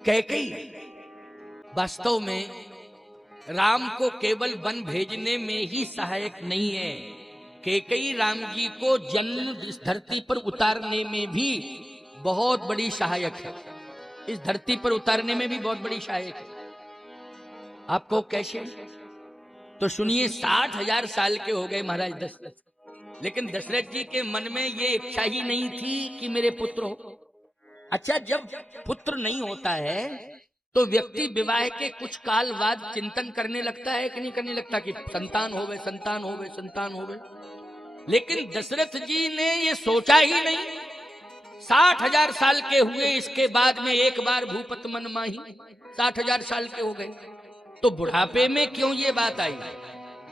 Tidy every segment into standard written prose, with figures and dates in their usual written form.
कैकेयी वास्तव में राम को केवल वन भेजने में ही सहायक नहीं है, कैकेयी राम जी को जन्म इस धरती पर उतारने में भी बहुत बड़ी सहायक है। इस धरती पर उतारने में भी बहुत बड़ी सहायक है। आपको कैसे? तो सुनिए, 60,000 साल के हो गए महाराज दशरथ, लेकिन दशरथ जी के मन में ये इच्छा ही नहीं थी कि मेरे पुत्र हो। अच्छा, जब पुत्र नहीं होता है तो व्यक्ति विवाह के कुछ काल बाद चिंतन करने लगता है कि नहीं करने लगता कि संतान होवे, संतान होवे, संतान होवे। लेकिन दशरथ जी ने ये सोचा ही नहीं। 60,000 साल के हुए, इसके बाद में एक बार भूपत मन माही, 60,000 साल के हो गए। तो बुढ़ापे में क्यों ये बात आई,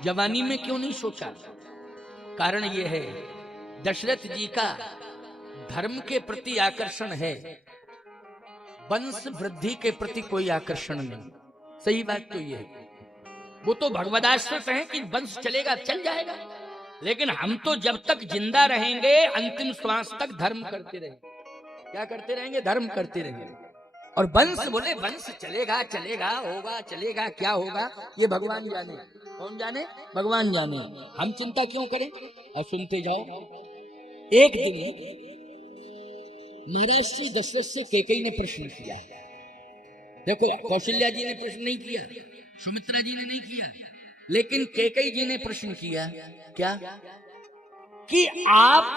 जवानी में क्यों नहीं सोचा? कारण ये है, दशरथ जी का धर्म के प्रति आकर्षण है, वंश वृद्धि के प्रति कोई आकर्षण नहीं। सही बात तो ये है। वो तो भगवदाश्रित हैं कि वंश चलेगा, चल जाएगा, लेकिन हम तो जब तक जिंदा रहेंगे अंतिम श्वास तक धर्म करते रहेंगे। क्या करते रहेंगे? धर्म करते रहेंगे। और वंश बोले वंश चलेगा, चलेगा, होगा, चलेगा, क्या होगा ये भगवान जाने। कौन जाने? भगवान जाने। हम चिंता क्यों करें? और सुनते जाओ। एक दिन महाराज श्री दशरथ से कैकेयी ने प्रश्न किया। देखो, कौशल्या जी ने प्रश्न नहीं किया, सुमित्रा जी ने नहीं किया, लेकिन कैकेयी जी ने प्रश्न किया। क्या? कि आप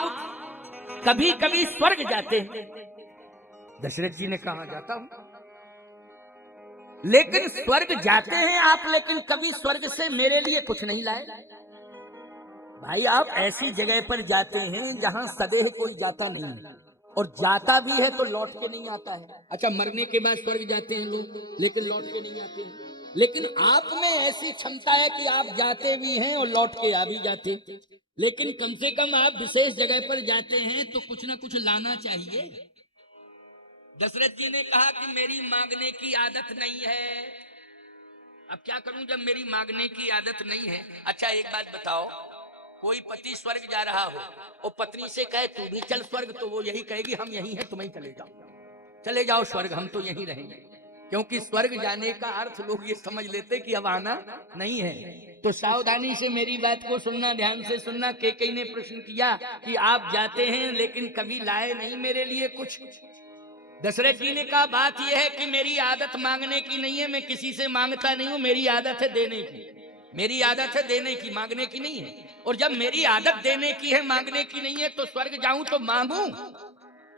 कभी कभी स्वर्ग जाते हैं? दशरथ जी ने कहा, जाता हूं। लेकिन स्वर्ग जाते हैं आप, लेकिन कभी स्वर्ग से मेरे लिए कुछ नहीं लाए। भाई, आप ऐसी जगह पर जाते हैं जहां सदैव कोई जाता नहीं है, और जाता भी है तो लौट के नहीं आता है। अच्छा, मरने के बाद स्वर्ग जाते हैं लोग, लेकिन लौट के नहीं आते हैं। लेकिन आप में ऐसी क्षमता है कि आप जाते भी हैं और लौट के आ भी जाते। लेकिन कम से कम आप विशेष जगह पर जाते हैं तो कुछ ना कुछ लाना चाहिए। दशरथ जी ने कहा कि मेरी मांगने की आदत नहीं है। अब क्या करूं जब मेरी मांगने की आदत नहीं है? अच्छा, एक बात बताओ, कोई पति स्वर्ग जा रहा हो और पत्नी से कहे तू भी चल स्वर्ग, तो वो यही कहेगी हम यही हैं, तुम ही चले जाओ, चले जाओ स्वर्ग, हम तो यहीं रहेंगे। क्योंकि स्वर्ग जाने का अर्थ लोग ये समझ लेते कि अब आना नहीं है। तो सावधानी से मेरी बात को सुनना, ध्यान से सुनना। कैकेयी ने प्रश्न किया कि आप जाते हैं लेकिन कभी लाए नहीं मेरे लिए कुछ। दशरथ जी ने कहा, बात यह है कि मेरी आदत मांगने की नहीं है, मैं किसी से मांगता नहीं हूं, मेरी आदत है देने की। मेरी आदत है देने की, मांगने की नहीं है। और जब मेरी आदत देने की है, मांगने की नहीं है, तो स्वर्ग जाऊं तो मांगूं?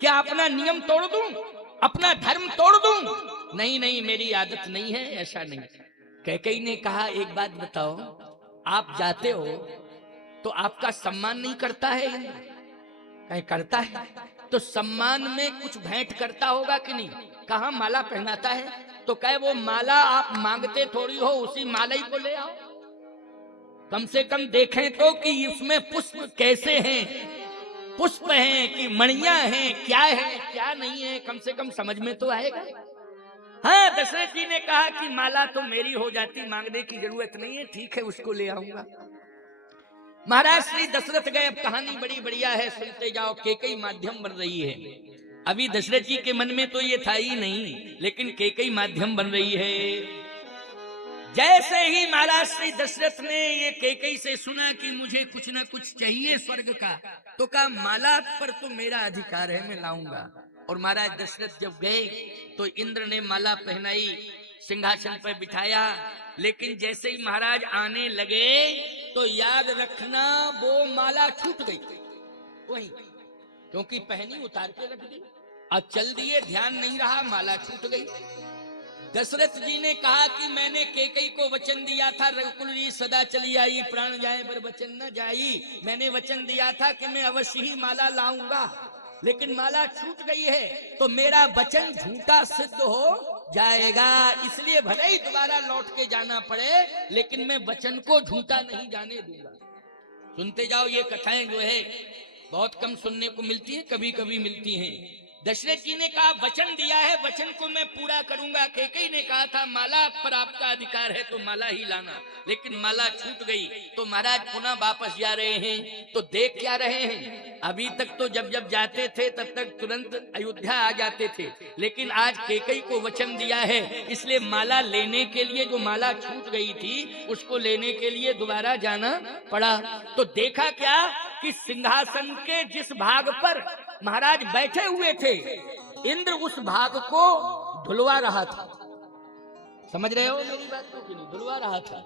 क्या अपना नियम तोड़ दूं, अपना धर्म तोड़ दूं? नहीं नहीं, मेरी आदत नहीं है, ऐसा नहीं। कैकेयी ने कहा, एक बात बताओ, आप जाते हो तो आपका सम्मान नहीं करता है? कहीं करता है तो सम्मान में कुछ भेंट करता होगा कि नहीं? कहा माला पहनाता है, तो कहे वो माला आप मांगते थोड़ी हो, उसी माला ही को ले आओ। कम से कम देखें तो कि इसमें पुष्प कैसे हैं, पुष्प हैं कि मणियां हैं, क्या है क्या नहीं है, कम से कम समझ में तो आएगा। हाँ, दशरथ जी ने कहा कि माला तो मेरी हो जाती, मांगने की जरूरत नहीं है, ठीक है उसको ले आऊंगा। महाराज श्री दशरथ गए। अब कहानी बड़ी बढ़िया है, सुनते जाओ। कैकेयी माध्यम बन रही है। अभी दशरथ जी के मन में तो ये था ही नहीं, लेकिन कैकेयी माध्यम बन रही है। जैसे ही महाराज श्री दशरथ ने ये कैकेयी से सुना कि मुझे कुछ ना कुछ चाहिए स्वर्ग का, तो कहा माला पर तो मेरा अधिकार है, मैं लाऊंगा। और महाराज दशरथ जब गए तो इंद्र ने माला पहनाई, सिंहासन पर बिठाया। लेकिन जैसे ही महाराज आने लगे तो याद रखना वो माला छूट गई वहीं, क्योंकि पहनी उतार के रख दी और चल दिए, ध्यान नहीं रहा, माला छूट गई। दशरथ जी ने कहा कि मैंने कैकेयी को वचन दिया था, रघुकुल जी सदा चली आई, प्राण जाए पर वचन न जाई। मैंने वचन दिया था कि मैं अवश्य ही माला लाऊंगा, लेकिन माला छूट गई है, तो मेरा वचन झूठा सिद्ध हो जाएगा। इसलिए भले ही दोबारा लौट के जाना पड़े, लेकिन मैं वचन को झूठा नहीं जाने दूंगा। सुनते जाओ, ये कथाएं जो है बहुत कम सुनने को मिलती है, कभी कभी मिलती हैं। दशरथ जी ने कहा वचन दिया है, वचन को मैं पूरा करूंगा। कैकेयी ने कहा था माला पर आपका अधिकार है तो माला ही लाना, लेकिन माला छूट गई तो महाराज पुनः वापस जा रहे हैं। तो देख क्या रहे हैं, अभी तक तो जब जब जाते थे तब तक तुरंत अयोध्या आ जाते थे, लेकिन आज कैकेयी को वचन दिया है, इसलिए माला लेने के लिए, जो माला छूट गई थी उसको लेने के लिए दोबारा जाना पड़ा। तो देखा क्या कि सिंहासन के जिस भाग पर महाराज बैठे हुए थे, इंद्र उस भाग को धुलवा रहा था। समझ रहे हो मेरी बात को कि नहीं? धुलवा रहा था।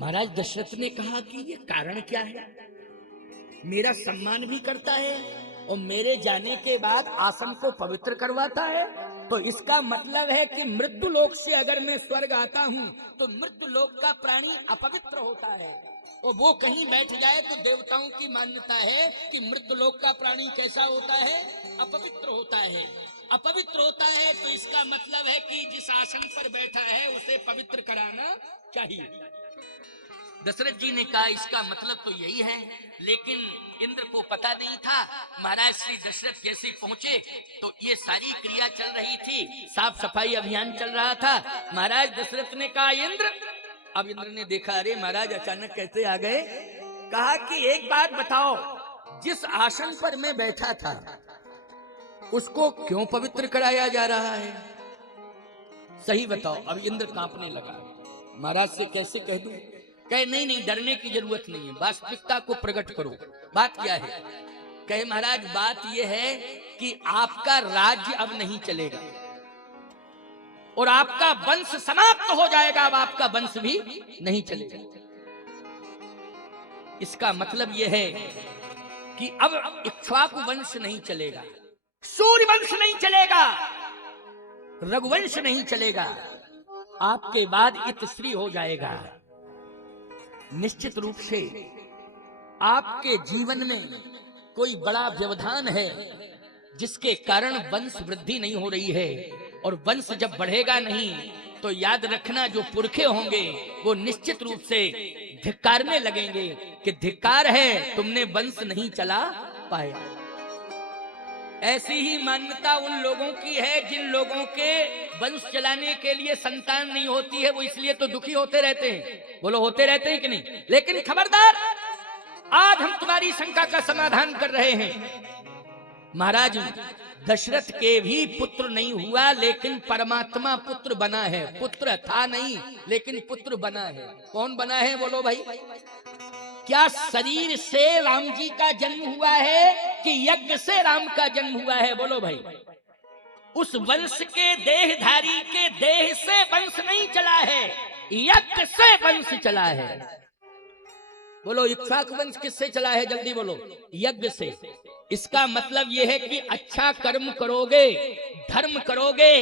महाराज दशरथ ने कहा कि ये कारण क्या है, मेरा सम्मान भी करता है और मेरे जाने के बाद आसन को पवित्र करवाता है, तो इसका मतलब है कि मृत्यु लोक से अगर मैं स्वर्ग आता हूँ तो मृत्यु लोक का प्राणी अपवित्र होता है, और वो कहीं बैठ जाए तो देवताओं की मान्यता है कि मृत्यु लोक का प्राणी कैसा होता है, अपवित्र होता है। अपवित्र होता है तो इसका मतलब है कि जिस आसन पर बैठा है उसे पवित्र कराना चाहिए। दशरथ जी ने कहा इसका मतलब तो यही है, लेकिन इंद्र को पता नहीं था। महाराज श्री दशरथ जैसे पहुंचे तो ये सारी क्रिया चल रही थी, साफ सफाई अभियान चल रहा था। महाराज दशरथ ने कहा इंद्र, अब इंद्र ने देखा अरे महाराज अचानक कैसे आ गए, कहा कि एक बात बताओ, जिस आसन पर मैं बैठा था उसको क्यों पवित्र कराया जा रहा है, सही बताओ। अब इंद्र कांपने लगा, महाराज से कैसे कह दूं? कहे नहीं नहीं, डरने की जरूरत नहीं है, वास्तविकता को प्रकट करो। बात क्या है? कहे महाराज बात यह है कि आपका राज्य अब नहीं चलेगा और आपका वंश समाप्त हो जाएगा, अब आपका वंश भी नहीं चलेगा। इसका मतलब यह है कि अब इक्ष्वाकु वंश नहीं चलेगा, सूर्य वंश नहीं चलेगा, रघुवंश नहीं चलेगा, आपके बाद इतश्री हो जाएगा। निश्चित रूप से आपके जीवन में कोई बड़ा व्यवधान है जिसके कारण वंश वृद्धि नहीं हो रही है, और वंश जब बढ़ेगा नहीं तो याद रखना जो पुरखे होंगे वो निश्चित रूप से धिक्कारने लगेंगे कि धिक्कार है, तुमने वंश नहीं चला पाया। ऐसी ही मान्यता उन लोगों की है जिन लोगों के वंश चलाने के लिए संतान नहीं होती है, वो इसलिए तो दुखी होते रहते हैं। बोलो होते रहते हैं कि नहीं? लेकिन खबरदार, आज हम तुम्हारी शंका का समाधान कर रहे हैं। महाराज दशरथ के भी पुत्र नहीं हुआ, लेकिन परमात्मा पुत्र बना है। पुत्र था नहीं लेकिन पुत्र बना है। कौन बना है बोलो भाई? क्या शरीर से राम जी का जन्म हुआ है कि यज्ञ से राम का जन्म हुआ है? बोलो भाई। उस वंश के देहधारी के देह से वंश नहीं चला है, यज्ञ से वंश चला है। बोलो इक्ष्वाकु वंश किससे चला है? जल्दी बोलो। यज्ञ से। इसका मतलब यह है कि अच्छा कर्म करोगे, धर्म करोगे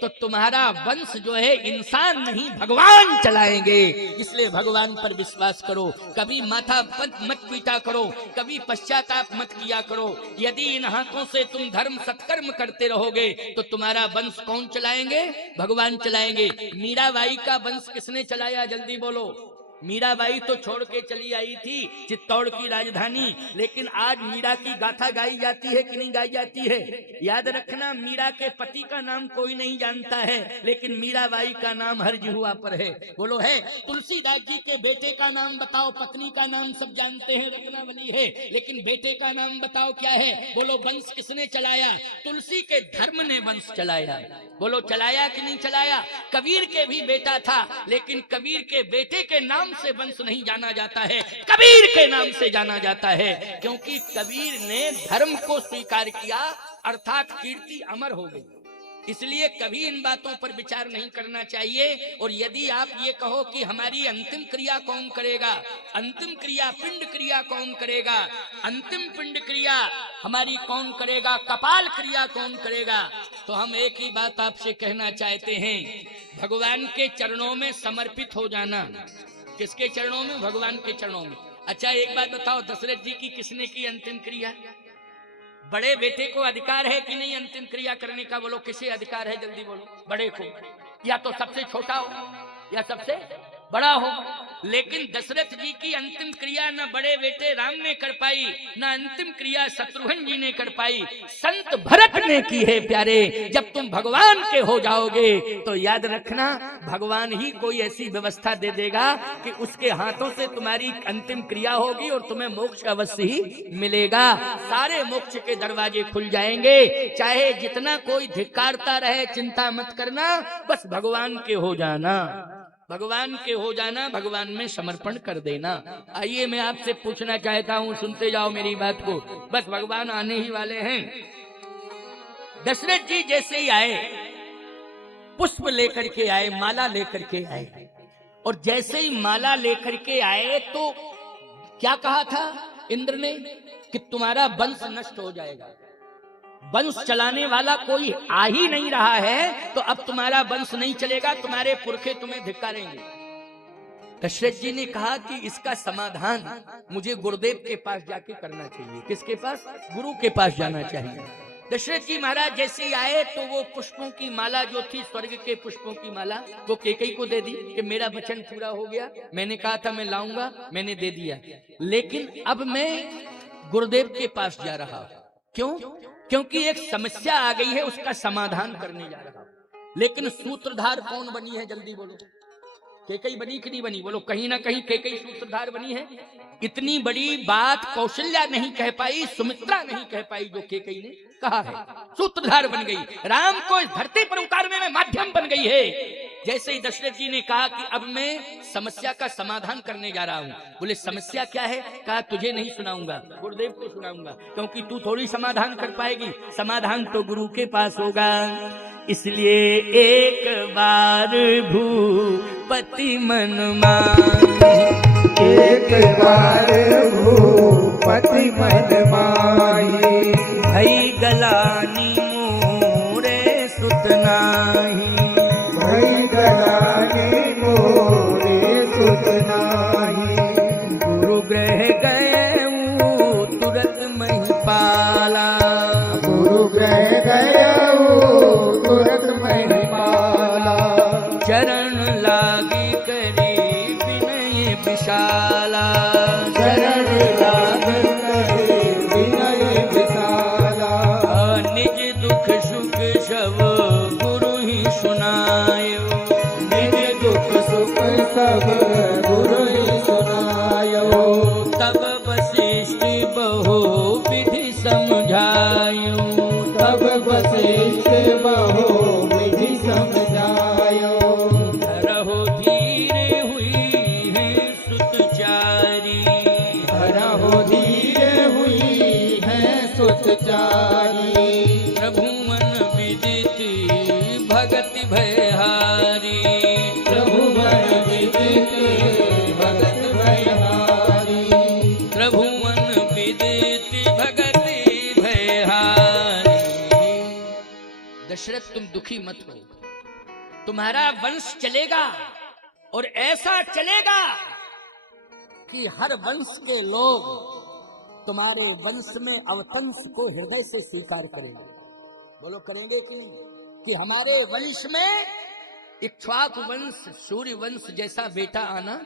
तो तुम्हारा वंश जो है इंसान नहीं भगवान चलाएंगे। इसलिए भगवान पर विश्वास करो, कभी माथा मत पीटा करो, कभी पश्चाताप मत किया करो। यदि इन हाथों से तुम धर्म सत्कर्म करते रहोगे तो तुम्हारा वंश कौन चलाएंगे? भगवान चलाएंगे। मीराबाई का वंश किसने चलाया? जल्दी बोलो। मीराबाई तो छोड़ के चली आई थी चित्तौड़ की राजधानी, लेकिन आज मीरा की गाथा गाई जाती है कि नहीं गाई जाती है? याद रखना, मीरा के पति का नाम कोई नहीं जानता है, लेकिन मीराबाई का नाम हर जिह्वा पर है। बोलो है। तुलसीदास जी के बेटे का नाम बताओ, पत्नी का नाम सब जानते हैं रत्नावली है, लेकिन बेटे का नाम बताओ क्या है? बोलो वंश किसने चलाया? तुलसी के धर्म ने वंश चलाया। बोलो चलाया कि नहीं चलाया? कबीर के भी बेटा था, लेकिन कबीर के बेटे के नाम से वंश नहीं जाना जाता है, कबीर के नाम से जाना जाता है, क्योंकि कबीर ने धर्म को स्वीकार किया, अर्थात कीर्ति अमर हो गई। इसलिए कभी इन बातों पर विचार नहीं करना चाहिए। और यदि आप ये कहो कि हमारी अंतिम क्रिया कौन करेगा, अंतिम क्रिया पिंड क्रिया कौन करेगा, अंतिम पिंड क्रिया हमारी कौन करेगा, कपाल क्रिया कौन करेगा, तो हम एक ही बात आपसे कहना चाहते हैं, भगवान के चरणों में समर्पित हो जाना। किसके चरणों में? भगवान के चरणों में। अच्छा एक बात बताओ, दशरथ जी की किसने की अंतिम क्रिया? बड़े बेटे को अधिकार है कि नहीं अंतिम क्रिया करने का? बोलो किसे अधिकार है? जल्दी बोलो। बड़े को, या तो सबसे छोटा हो या सबसे बड़ा होगा। लेकिन दशरथ जी की अंतिम क्रिया न बड़े बेटे राम ने कर पाई, न अंतिम क्रिया शत्रुघ्न जी ने कर पाई, संत भरत ने की है प्यारे। जब तुम भगवान के हो जाओगे तो याद रखना, भगवान ही कोई ऐसी व्यवस्था दे देगा कि उसके हाथों से तुम्हारी अंतिम क्रिया होगी और तुम्हें मोक्ष अवश्य ही मिलेगा। सारे मोक्ष के दरवाजे खुल जाएंगे। चाहे जितना कोई धिक्कारता रहे, चिंता मत करना, बस भगवान के हो जाना, भगवान के हो जाना, भगवान में समर्पण कर देना। आइए मैं आपसे पूछना चाहता हूं, सुनते जाओ मेरी बात को, बस भगवान आने ही वाले हैं। दशरथ जी जैसे ही आए, पुष्प लेकर के आए, माला लेकर के आए, और जैसे ही माला लेकर के आए तो क्या कहा था इंद्र ने कि तुम्हारा वंश नष्ट हो जाएगा, वंश चलाने वाला कोई आ ही नहीं रहा है, तो अब तुम्हारा वंश नहीं चलेगा, तुम्हारे पुरखे तुम्हें धिक्कारेंगे। दशरथ जी ने कहा कि इसका समाधान मुझे गुरुदेव के पास जाके करना चाहिए। किसके पास? गुरु के पास जाना चाहिए। दशरथ जी महाराज जैसे ही आए तो वो पुष्पों की माला जो थी, स्वर्ग के पुष्पों की माला, वो कैकेयी को दे दी कि मेरा वचन पूरा हो गया, मैंने कहा था मैं लाऊंगा, मैंने दे दिया, लेकिन अब मैं गुरुदेव के पास जा रहा हूं। क्यों? क्योंकि एक समस्या आ गई है, उसका समाधान करने जा रहा हूं। लेकिन सूत्रधार कौन बनी है, जल्दी बोलो? कैकेयी बनी कि नहीं बनी? बोलो। कहीं ना कहीं कैकेयी सूत्रधार बनी है। इतनी बड़ी बात कौशल्या नहीं कह पाई, सुमित्रा नहीं कह पाई, जो कैकेयी ने कहा है, सूत्रधार बन गई, राम को इस धरती पर उतारने में माध्यम बन गई है। जैसे ही दशरथ जी ने कहा कि अब मैं समस्या का समाधान करने जा रहा हूं, बोले समस्या क्या है? कहा तुझे नहीं सुनाऊंगा, गुरुदेव को सुनाऊंगा, क्योंकि तू थोड़ी समाधान कर पाएगी, समाधान तो गुरु के पास होगा। इसलिए एक बार भूपति मन माही, एक बार भूपति मन माही, भई गलानी मोरे सुत नाही, भई गलानी मोरे सुत नाही, गुरु ग्रह गयऊ तुरत महिपाला, गुरु ग्रह गयऊ तुरत महिपाला, चरण लागी करी विनय विशाला, चरण लागी करी विनय विशाला, निज दुख सुख सब गुरु ही सुनायो, निज दुख सुख सब गुरु ही सुनायो, तब वशिष्ठ बहु विधि समझायो, तब वशिष्ठ बहु विधि समझायो, रहो धीरे हुई है सुतचारी, रहो धीरे हुई है सुतचारी, प्रभुवन विदित भगति भयहारी, प्रभुवन विदित भगत भयहारी, प्रभुवन विदित भगति भयहारी। दशरथ तुम दुखी मत हो, तुम्हारा वंश चलेगा, और ऐसा चलेगा कि हर वंश के लोग तुम्हारे वंश में अवतंस को हृदय से स्वीकार करेंगे। बोलो करेंगे कि नहीं? कि हमारे वंश में इक्ष्वाकु वंश, सूर्य वंश जैसा बेटा आना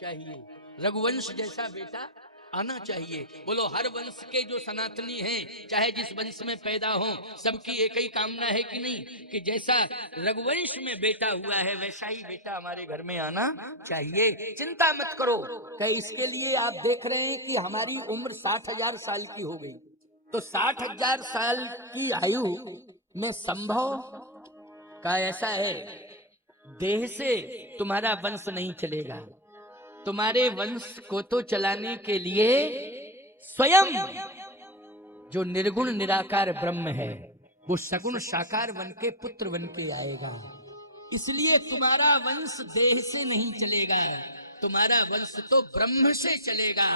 चाहिए, रघुवंश जैसा बेटा आना चाहिए। बोलो हर वंश के जो सनातनी हैं, चाहे जिस वंश में पैदा हो, सबकी एक ही कामना है कि नहीं, कि जैसा रघुवंश में बेटा हुआ है वैसा ही बेटा हमारे घर में आना चाहिए। चिंता मत करो। कि इसके लिए आप देख रहे हैं कि हमारी उम्र 60,000 साल की हो गई, तो 60,000 साल की आयु में संभव का ऐसा है, देह से तुम्हारा वंश नहीं चलेगा। तुम्हारे वंश को तो चलाने के लिए स्वयं जो निर्गुण निराकार ब्रह्म है, वो सगुण साकार बन के पुत्र बन के आएगा। इसलिए तुम्हारा वंश देह से नहीं चलेगा, तुम्हारा वंश तो ब्रह्म से चलेगा,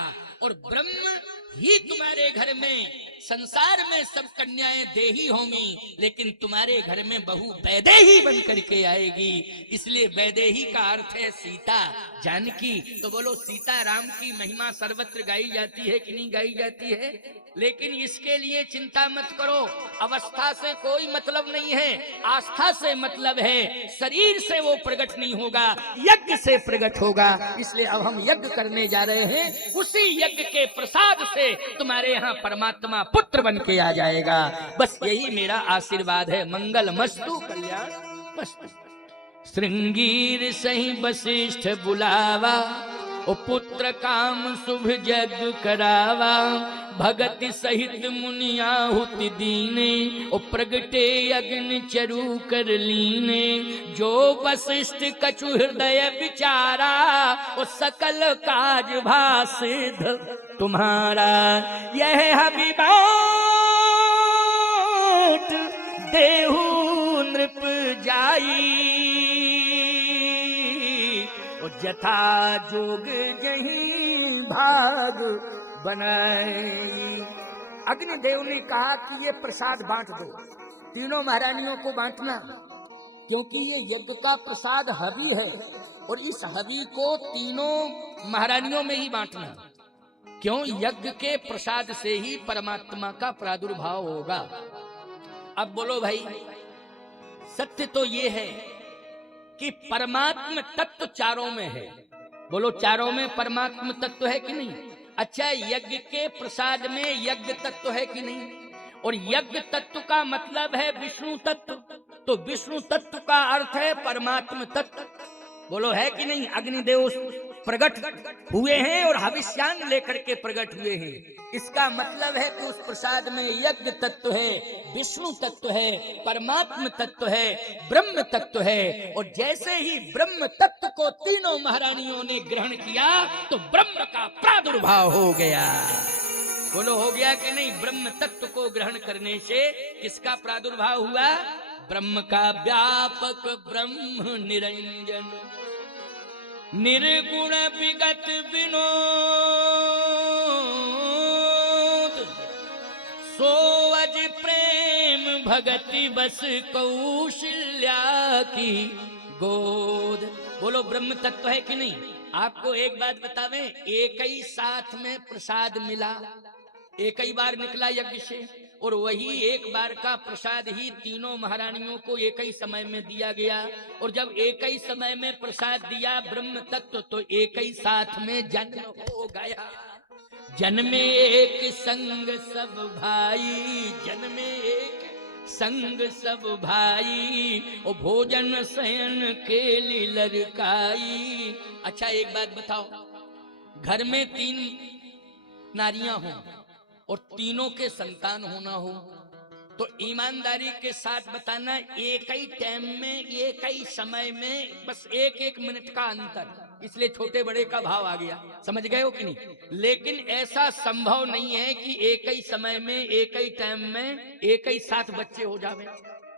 और ब्रह्म ही तुम्हारे घर में, संसार में सब कन्याएं देही होंगी, लेकिन तुम्हारे घर में बहू वैदेही बन करके आएगी। इसलिए वैदेही का अर्थ है सीता, जानकी। तो बोलो सीता राम की महिमा सर्वत्र गाई जाती है कि नहीं गाई जाती है? लेकिन इसके लिए चिंता मत करो, अवस्था से कोई मतलब नहीं है, आस्था से मतलब है। शरीर से वो प्रकट नहीं होगा, यज्ञ से प्रकट होगा। इसलिए अब हम यज्ञ करने जा रहे हैं, उसी यज्ञ के प्रसाद से तुम्हारे यहाँ परमात्मा पुत्र बन के आ जाएगा। बस यही मेरा आशीर्वाद है। मंगल मस्तु, कल्याण मस्तु। श्रृंगीर सही वशिष्ठ बुलावा, ओ पुत्र काम शुभ यज्ञ करावा। भगति सहित मुनियाहुति दीने, ओ प्रगटे अग्नि चरु कर लीने। जो वशिष्ठ कछु हृदय विचारा, ओ सकल काज भा सिद्ध तुम्हारा। यह हबीबात देहु नृप जाई, जथा जोग जहीं भाग बनाए। अग्निदेव ने कहा कि ये प्रसाद बांट दो, तीनों महारानियों को बांटना, क्योंकि ये यज्ञ का प्रसाद हवि है और इस हवि को तीनों महारानियों में ही बांटना। क्यों? यज्ञ के प्रसाद से ही परमात्मा का प्रादुर्भाव होगा। अब बोलो भाई, सत्य तो ये है कि परमात्म तत्व चारों में है। बोलो, चारों में परमात्म तत्व है कि नहीं? अच्छा, यज्ञ के प्रसाद में यज्ञ तत्व है कि नहीं? और यज्ञ तत्व का मतलब है विष्णु तत्व, तो विष्णु तत्व का अर्थ है परमात्म तत्व। बोलो, है कि नहीं? अग्निदेव प्रकट हुए हैं और हविष्यान लेकर के प्रकट हुए हैं। इसका मतलब है कि उस प्रसाद में यज्ञ तत्व है, विष्णु तत्व है, परमात्म तत्व है, ब्रह्म तत्व है। और जैसे ही ब्रह्म तत्व को तीनों महारानियों ने ग्रहण किया तो ब्रह्म का प्रादुर्भाव हो गया। बोलो, हो गया कि नहीं? ब्रह्म तत्व को ग्रहण करने से किसका प्रादुर्भाव हुआ? ब्रह्म का। व्यापक ब्रह्म निरंजन, निर्गुण विगत विनोद, सोवज प्रेम भगति बस कौशल्या की गोद। बोलो, ब्रह्म तत्व है कि नहीं? आपको एक बात बतावें, एक ही साथ में प्रसाद मिला, एक ही बार निकला यज्ञ से, और वही एक बार का प्रसाद ही तीनों महारानियों को एक ही समय में दिया गया। और जब एक ही समय में प्रसाद दिया ब्रह्म तत्व, तो एक ही साथ में जन्म हो गया। जन्मे एक संग सब भाई, जन्मे एक संग सब भाई, ओ भोजन शयन केली लड़काई। अच्छा, एक बात बताओ, घर में 3 नारियां हों और तीनों के संतान होना हो, तो ईमानदारी के साथ बताना, एक ही टाइम में, एक ही समय में, बस 1-1 मिनट का अंतर, इसलिए छोटे बड़े का भाव आ गया। समझ गए हो कि नहीं? लेकिन ऐसा संभव नहीं है कि एक ही समय में, एक ही टाइम में, एक ही साथ बच्चे हो जावे।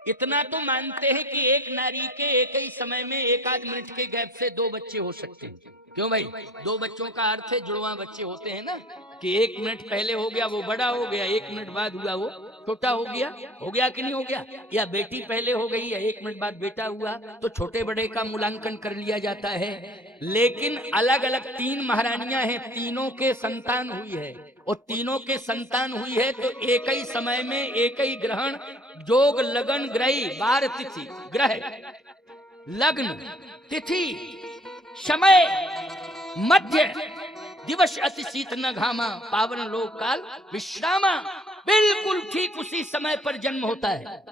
इतना तो मानते हैं कि एक नारी के एक ही समय में 1-8 मिनट के गैप से 2 बच्चे हो सकते हैं। क्यों भाई? 2 बच्चों का अर्थ है जुड़वा बच्चे होते हैं ना, कि 1 मिनट पहले हो गया वो बड़ा हो गया, 1 मिनट बाद हुआ वो छोटा हो गया। हो गया कि नहीं हो गया? या बेटी पहले हो गई या 1 मिनट बाद बेटा हुआ, तो छोटे बड़े का मूल्यांकन कर लिया जाता है। लेकिन अलग अलग 3 महारानियां हैं, तीनों के संतान हुई है, और तीनों के संतान हुई है तो एक ही समय में एक ही ग्रहण, जोग लगन ग्रही, बार तिथि, ग्रह लग्न तिथि समय मध्य दिवस अति शीत न घामा, पावन लोक काल विश्रामा। बिल्कुल ठीक उसी समय पर जन्म होता है।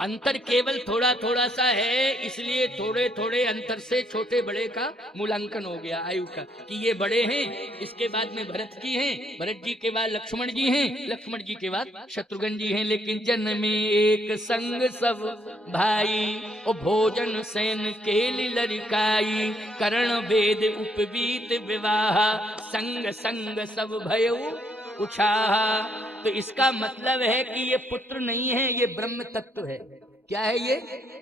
अंतर केवल थोड़ा थोड़ा सा है, इसलिए थोड़े थोड़े अंतर से छोटे बड़े का मूल्यांकन हो गया आयु का, कि ये बड़े हैं, इसके बाद में भरत जी हैं, भरत जी के बाद लक्ष्मण जी हैं, लक्ष्मण जी के बाद शत्रुघ्न जी हैं। लेकिन जन्म में एक संग सब भाई, ओ भोजन सैन केली लड़काई, करण वेद उपवीत विवाह, संग संग सब भयउ उछाहा। तो इसका मतलब है कि ये पुत्र नहीं है, ये ब्रह्म तत्व है। क्या है? ये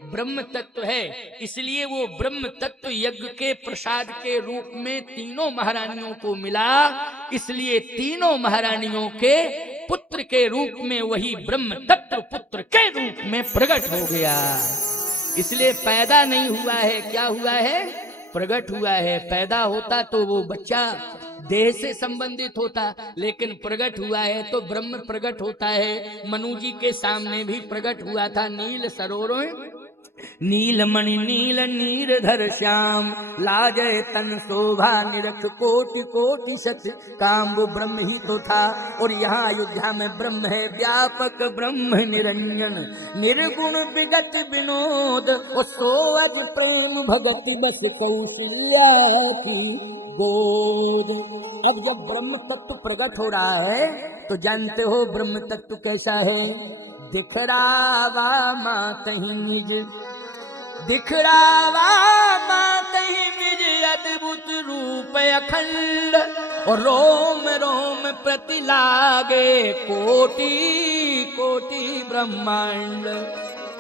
ब्रह्म तत्व है। इसलिए वो ब्रह्म तत्व यज्ञ के प्रसाद के रूप में तीनों महारानियों को मिला, इसलिए तीनों महारानियों के पुत्र के रूप में वही ब्रह्म तत्व पुत्र के रूप में प्रकट हो गया। इसलिए पैदा नहीं हुआ है, क्या हुआ है? प्रकट हुआ है। पैदा होता तो वो बच्चा देह से संबंधित होता, लेकिन प्रकट हुआ है तो ब्रह्म प्रकट होता है। मनु जी के सामने भी प्रकट हुआ था। नील सरोवर नीलमणि नील नीरधर श्याम, लाजय तन शोभा निरख कोटि कोटि सत्य काम, वो ब्रह्म ही तो था। और यहाँ अयोध्या में ब्रह्म है व्यापक ब्रह्म निरंजन, निर्गुण विगत विनोद, और सोअज प्रेम भगति बस कौशल्या की गोद। अब जब ब्रह्म तत्व प्रकट हो रहा है तो जानते हो ब्रह्म तत्व कैसा है। दिखरावा मातहि निज, दिखरावा मातहि निज अद्भुत रूप अखंड, और रोम रोम प्रति लागे कोटि कोटि ब्रह्मांड।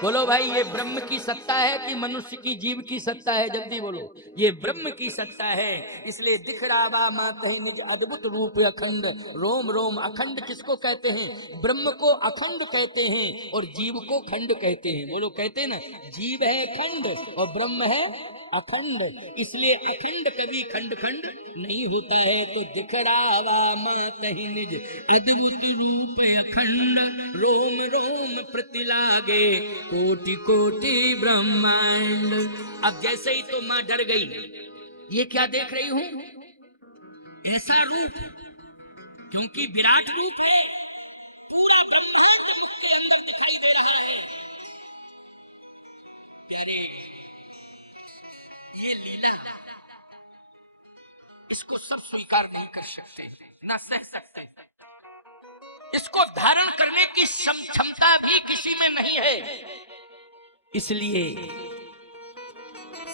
बोलो भाई, ये ब्रह्म की सत्ता है कि मनुष्य की जीव की सत्ता है? जल्दी बोलो। ये ब्रह्म की सत्ता है। इसलिए दिख रहा मातहि निज अद्भुत रूप अखंड, रोम रोम। अखंड किसको कहते हैं? ब्रह्म को अखंड कहते हैं और जीव को खंड कहते हैं। बोलो, कहते हैं ना, जीव है खंड और ब्रह्म है अखंड। इसलिए अखंड कभी खंड खंड नहीं होता है। तो दिख रहा मातहि निज अद्भुत रूप अखंड, रोम रोम प्रति लागे कोटि कोटि ब्रह्मांड। अब जैसे ही तो मां डर गई, ये क्या देख रही हूं? ऐसा रूप, क्योंकि विराट रूप है, पूरा ब्रह्मांड मुख के अंदर दिखाई दे रहा है। तेरे ये लीला, इसको सब स्वीकार नहीं कर सकते, ना सह सकते। इसको धारण करने की क्षमता भी किसी में नहीं है। इसलिए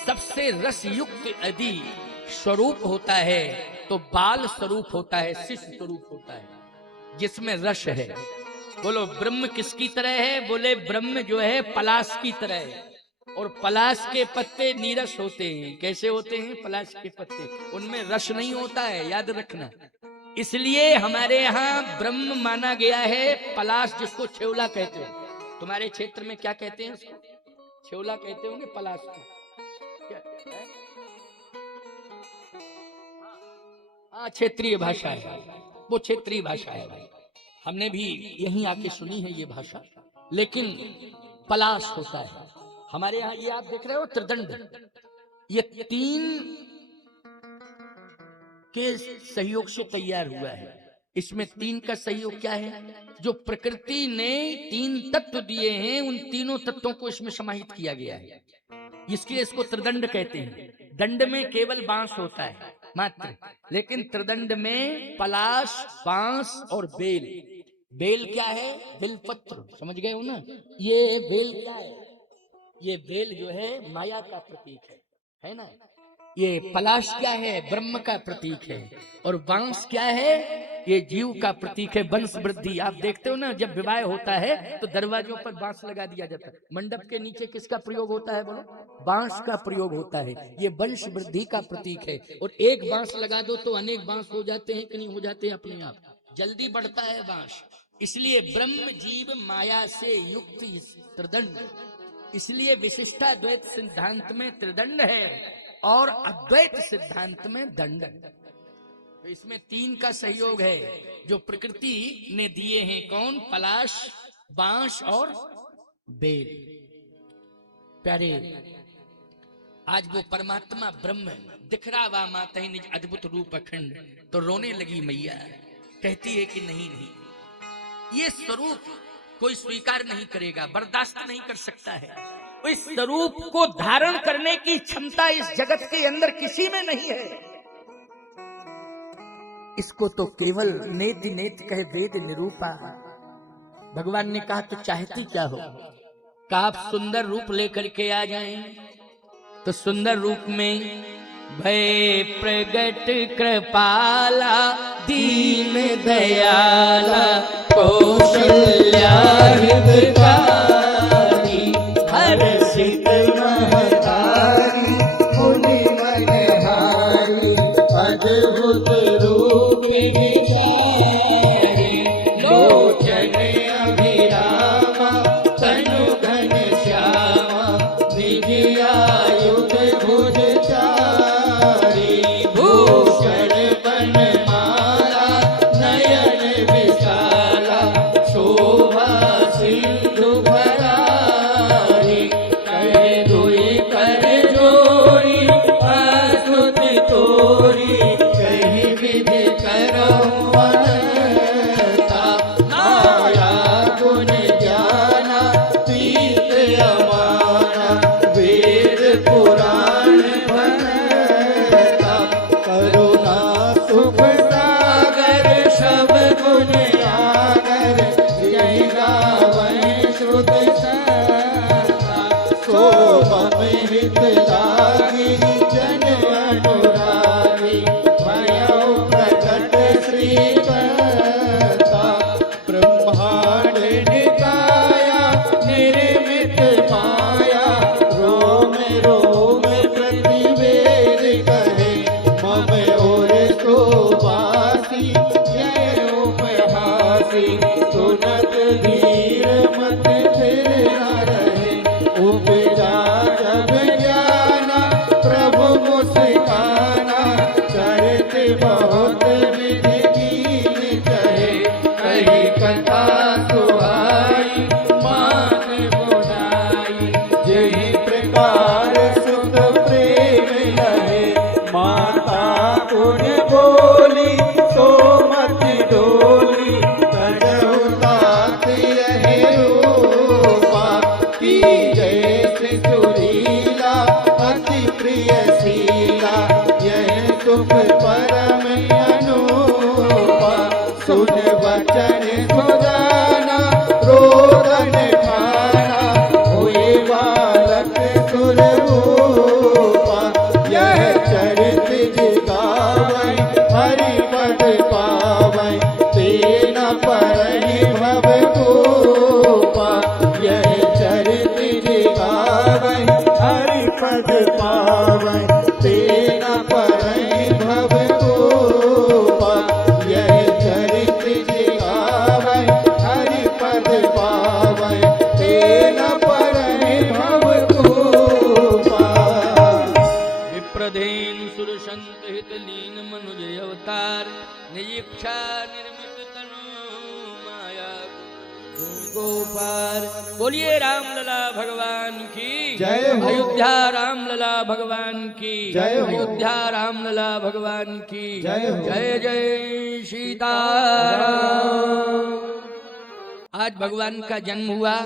सबसे रसयुक्त यदि स्वरूप होता है तो बाल स्वरूप होता है, शिष्य स्वरूप होता है, जिसमें रस है। बोलो, ब्रह्म किसकी तरह है? बोले, ब्रह्म जो है पलाश की तरह है, और पलाश के पत्ते नीरस होते हैं। कैसे होते हैं पलाश के पत्ते? उनमें रस नहीं होता है, याद रखना। इसलिए हमारे यहाँ ब्रह्म माना गया है पलाश, जिसको छेवला कहते हैं। तुम्हारे क्षेत्र में क्या कहते हैं उसको? छेवला कहते होंगे पलाश को। क्या है? हाँ, क्षेत्रीय भाषा है, वो क्षेत्रीय भाषा है भाई। हमने भी यहीं आके सुनी है ये भाषा। लेकिन पलाश होता है हमारे यहाँ। ये आप देख रहे हो त्रिदंड, ये 3 के सहयोग से तैयार हुआ है। इसमें 3 का सहयोग क्या है? जो प्रकृति ने 3 तत्व दिए हैं, उन तीनों तत्वों को इसमें समाहित किया गया है। इसके इसको त्रिदंड कहते हैं। दंड में केवल बांस होता है मात्र, लेकिन त्रिदंड में पलाश, बांस और बेल। बेल क्या है? बेलपत्र, समझ गए हो ना? ये बेल क्या है? ये बेल जो है माया का प्रतीक है ना? ये पलाश क्या है? ब्रह्म का प्रतीक है। और बांस क्या है? ये जीव का प्रतीक है, वंश वृद्धि। आप देखते हो ना, जब विवाह होता है तो दरवाजों पर बांस लगा दिया जाता है। मंडप के नीचे किसका प्रयोग होता है? बोलो, बांस का प्रयोग होता है। ये वंश वृद्धि का प्रतीक है। और एक बांस लगा दो तो अनेक बांस हो जाते हैं कि नहीं हो जाते हैं? अपने आप जल्दी बढ़ता है बांस। इसलिए ब्रह्म जीव माया से युक्त त्रिदंड। इसलिए विशिष्टाद्वैत सिद्धांत में त्रिदंड है और अद्वैत सिद्धांत में दंड। तो इसमें 3 का सहयोग है जो प्रकृति ने दिए हैं। कौन? पलाश, बांस और बेल। प्यारे, आज वो परमात्मा ब्रह्म दिख रहा वा मातहि निज अद्भुत रूप अखंड, तो रोने लगी मैया। कहती है कि नहीं नहीं, ये स्वरूप कोई स्वीकार नहीं करेगा, बर्दाश्त नहीं कर सकता है। इस स्वरूप को धारण करने की क्षमता इस जगत के अंदर किसी में नहीं है। इसको तो केवल नेति नेति कहे वेद निरूपा। भगवान ने कहा तो चाहती क्या हो? कहा आप सुंदर रूप लेकर के आ जाएं। तो सुंदर रूप में भय प्रगट कृपाला, दीन दयाला, कौशल्या हितकारी, हर्षित महतारी, मुनि मनहारी, अद्भुत रूप विचारी, लोचन अभिरामा, तनु घन श्यामा, निज आयुध भुज चारी, भूषण बन प्रिय शीला यह सुख परम अनूपा सुन वचन सुजाना रोदन ठाना हुए बालक सुरभूपा यह चरित जिगावै हरि पद पावै तेना परहि भव भूपा यह चरित जिगावै हरि पद पावै तेना परहि भव भूपा यह चरित जिगावै हरि पद पावै तेना परहि भव भूपा विप्रधेन सुर संत हित लीन मनुज अवतार निज इच्छा निर्मित तनु माया गोपार। बोलिए रामलला भगवान की जय हो। अयोध्या रामलला भगवान की जय हो। अयोध्या रामलला भगवान की जय हो। जय जय सीताराम। आज भगवान का जन्म हुआ